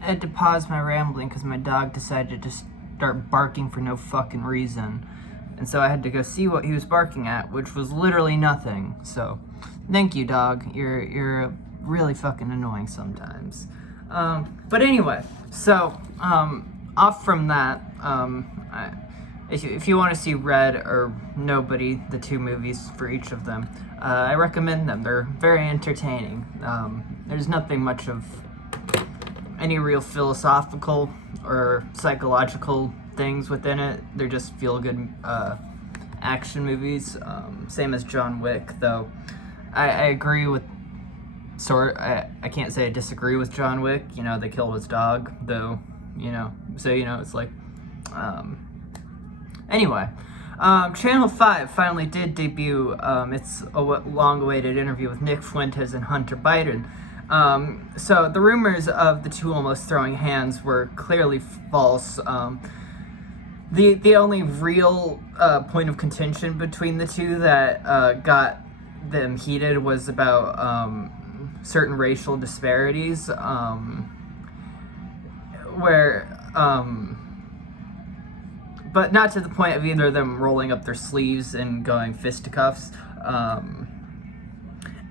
had to pause my rambling because my dog decided to start barking for no fucking reason. And so I had to go see what he was barking at, which was literally nothing. So, thank you, dog. You're really fucking annoying sometimes. But anyway, so, off from that, if you want to see Red or Nobody, the two movies for each of them, I recommend them. They're very entertaining. There's nothing much of any real philosophical or psychological things within it. They're just feel-good action movies. Same as John Wick, though. I agree with I can't say I disagree with John Wick. You know, they killed his dog, though. You know, so it's like. Anyway, Channel 5 finally did debut its long-awaited interview with Nick Fuentes and Hunter Biden. So the rumors of the two almost throwing hands were clearly false. The only real point of contention between the two that got them heated was about certain racial disparities, but not to the point of either of them rolling up their sleeves and going fisticuffs.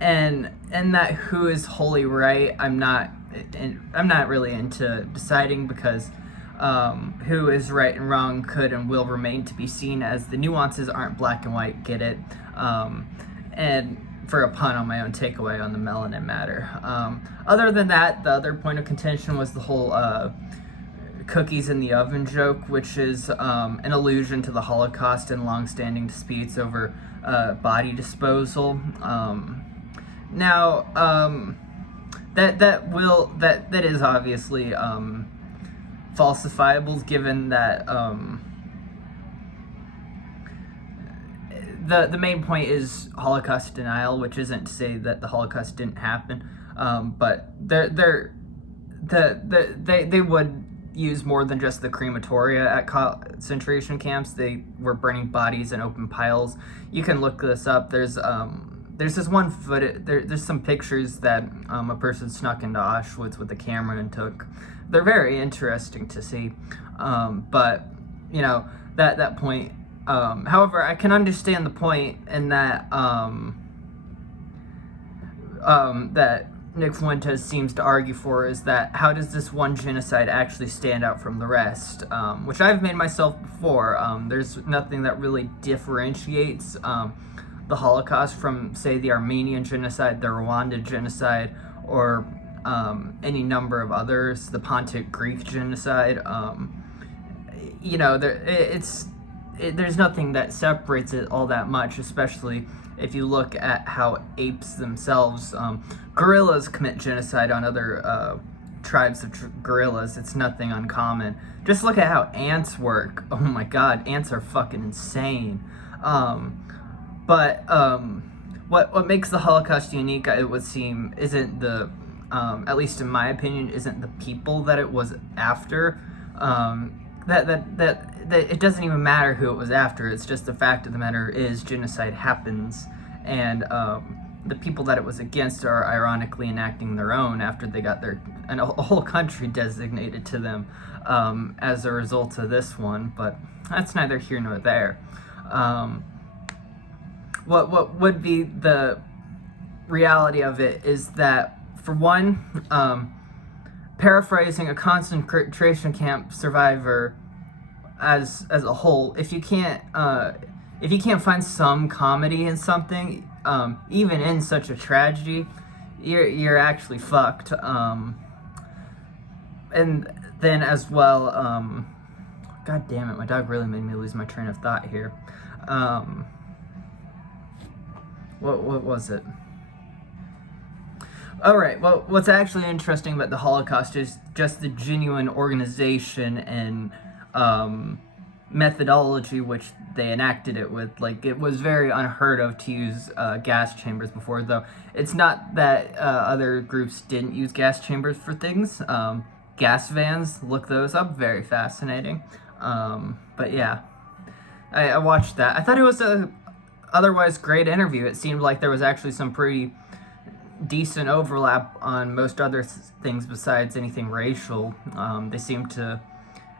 And that who is wholly right, I'm not really into deciding, because who is right and wrong could and will remain to be seen, as the nuances aren't black and white. Get it? And for a pun on my own takeaway on the melanin matter. Other than that, the other point of contention was the whole cookies in the oven joke, which is an allusion to the Holocaust and long-standing disputes over body disposal. Now, that is obviously falsifiable, given that the main point is Holocaust denial, which isn't to say that the Holocaust didn't happen, but they would use more than just the crematoria at concentration camps. They were burning bodies in open piles. You can look this up. There's this one footage. There's some pictures that a person snuck into Auschwitz with a camera and took. They're very interesting to see. But you know, that point. However, I can understand the point in that that Nick Fuentes seems to argue for, is that how does this one genocide actually stand out from the rest? Which I've made myself before. There's nothing that really differentiates the Holocaust from, say, the Armenian genocide, the Rwandan genocide, or any number of others, the Pontic Greek genocide. You know, there's nothing that separates it all that much, especially if you look at how apes themselves, gorillas commit genocide on other tribes of gorillas. It's nothing uncommon. Just look at how ants work. Oh my god, ants are fucking insane. But what makes the Holocaust unique, it would seem, isn't the, at least in my opinion, isn't the people that it was after. That it doesn't even matter who it was after. It's just the fact of the matter is genocide happens, and the people that it was against are ironically enacting their own after they got a whole country designated to them as a result of this one. But that's neither here nor there. What would be the reality of it is that, for one, paraphrasing a concentration camp survivor as a whole, if you can't find some comedy in something, even in such a tragedy, you're actually fucked. And then as well, god damn it, my dog really made me lose my train of thought here. What was it? Alright, well, what's actually interesting about the Holocaust is just the genuine organization and methodology which they enacted it with. Like, it was very unheard of to use gas chambers before, though. It's not that other groups didn't use gas chambers for things. Gas vans, look those up, very fascinating. But yeah, I watched that. I thought it was a otherwise great interview. It seemed like there was actually some pretty decent overlap on most other things besides anything racial. They seem to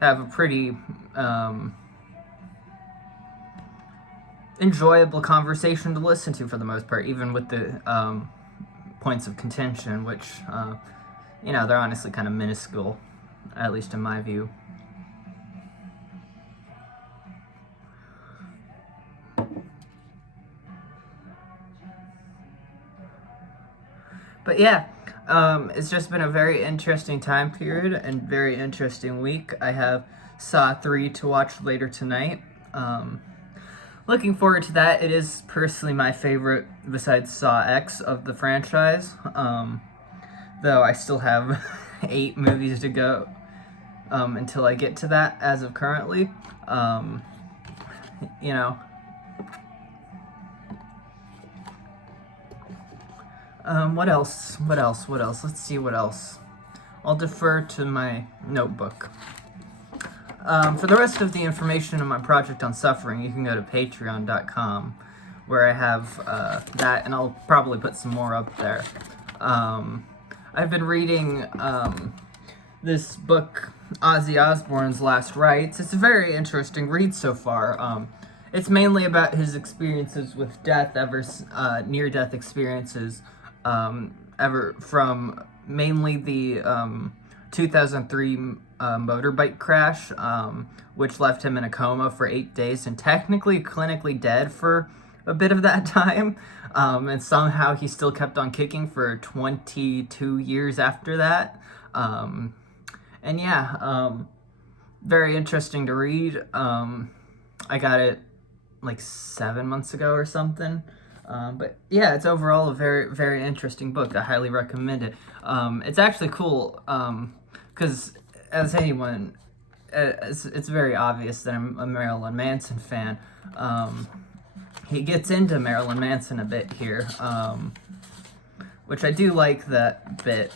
have a pretty enjoyable conversation to listen to for the most part, even with the points of contention, which, they're honestly kind of minuscule, at least in my view. But yeah, it's just been a very interesting time period and very interesting week. I have Saw 3 to watch later tonight. Looking forward to that. It is personally my favorite, besides Saw X, of the franchise. Though I still have 8 movies to go until I get to that, as of currently. What else? Let's see what else. I'll defer to my notebook. For the rest of the information on my project on suffering, you can go to patreon.com, where I have that, and I'll probably put some more up there. I've been reading this book, Ozzy Osbourne's Last Rites. It's a very interesting read so far. It's mainly about his experiences with death, near-death experiences, ever from mainly the 2003 motorbike crash, which left him in a coma for 8 days and technically clinically dead for a bit of that time. And somehow he still kept on kicking for 22 years after that. Very interesting to read. I got it like 7 months ago or something. But yeah, it's overall a very, very interesting book. I highly recommend it. It's actually cool, because as anyone, it's very obvious that I'm a Marilyn Manson fan. He gets into Marilyn Manson a bit here, which I do like that bit.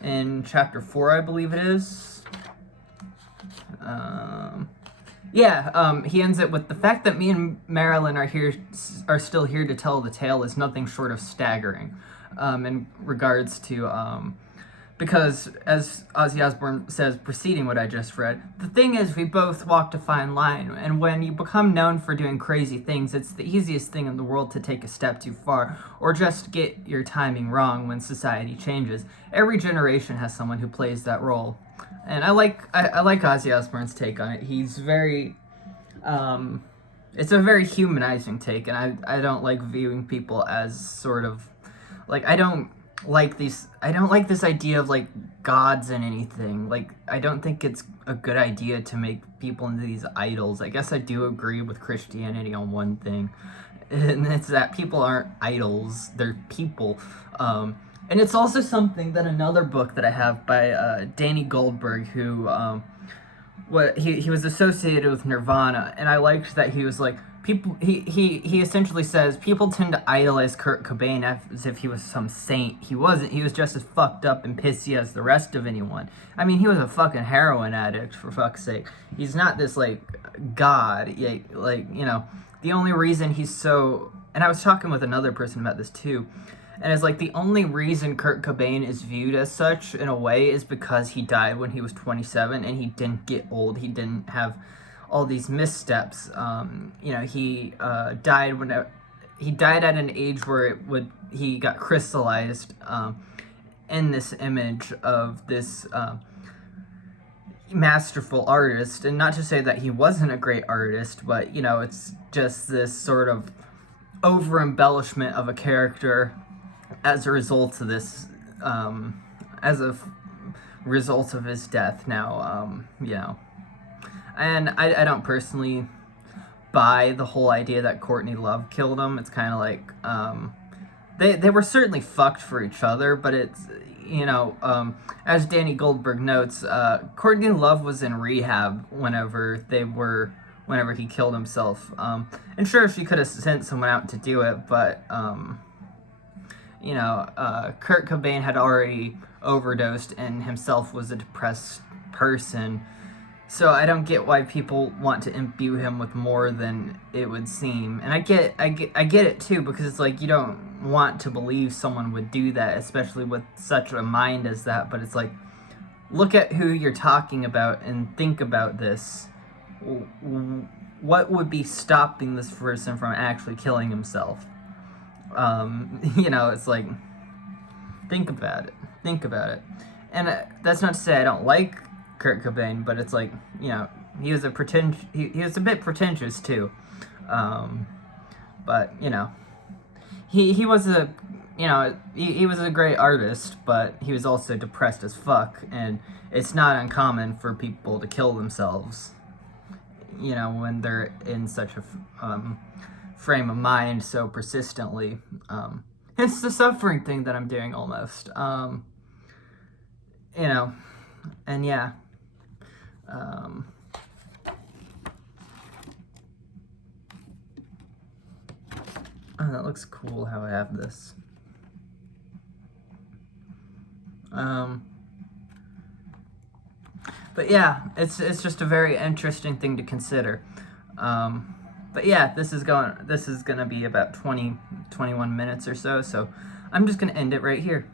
In chapter 4, I believe it is. He ends it with the fact that me and Marilyn are still here to tell the tale is nothing short of staggering, in regards to, because as Ozzy Osbourne says, preceding what I just read, the thing is we both walked a fine line, and when you become known for doing crazy things, it's the easiest thing in the world to take a step too far, or just get your timing wrong when society changes. Every generation has someone who plays that role. And I like Ozzy Osbourne's take on it. He's very, it's a very humanizing take, and I don't like viewing people as sort of, like, I don't like this idea of, like, gods and anything. Like, I don't think it's a good idea to make people into these idols. I guess I do agree with Christianity on one thing, and it's that people aren't idols, they're people. And it's also something that another book that I have by Danny Goldberg, who he was associated with Nirvana, and I liked that he was like, he essentially says people tend to idolize Kurt Cobain as if he was some saint. He wasn't. He was just as fucked up and pissy as the rest of anyone. I mean, he was a fucking heroin addict, for fuck's sake. He's not this, like, god. The only reason he's so... And I was talking with another person about this, too. And it's like, the only reason Kurt Cobain is viewed as such, in a way, is because he died when he was 27, and he didn't get old. He didn't have all these missteps. He died at an age where he got crystallized in this image of this masterful artist. And not to say that he wasn't a great artist, but, it's just this sort of over-embellishment of a character as a result of this, result of his death now, And I don't personally buy the whole idea that Courtney Love killed him. It's kind of like, they were certainly fucked for each other, but it's, as Danny Goldberg notes, Courtney Love was in rehab whenever he killed himself. And sure, she could have sent someone out to do it, but, Kurt Cobain had already overdosed and himself was a depressed person. So I don't get why people want to imbue him with more than it would seem. And I get it too, because it's like, you don't want to believe someone would do that, especially with such a mind as that. But it's like, look at who you're talking about and think about this. What would be stopping this person from actually killing himself? It's like, think about it. Think about it. And that's not to say I don't like Kurt Cobain, but it's like, he was he was a bit pretentious too. But he was he was a great artist, but he was also depressed as fuck, and it's not uncommon for people to kill themselves, when they're in such a frame of mind so persistently. Hence the suffering thing that I'm doing almost. And yeah. Oh, that looks cool how I have this. But yeah, it's just a very interesting thing to consider. But yeah, this is gonna be about 21 minutes or so I'm just gonna end it right here.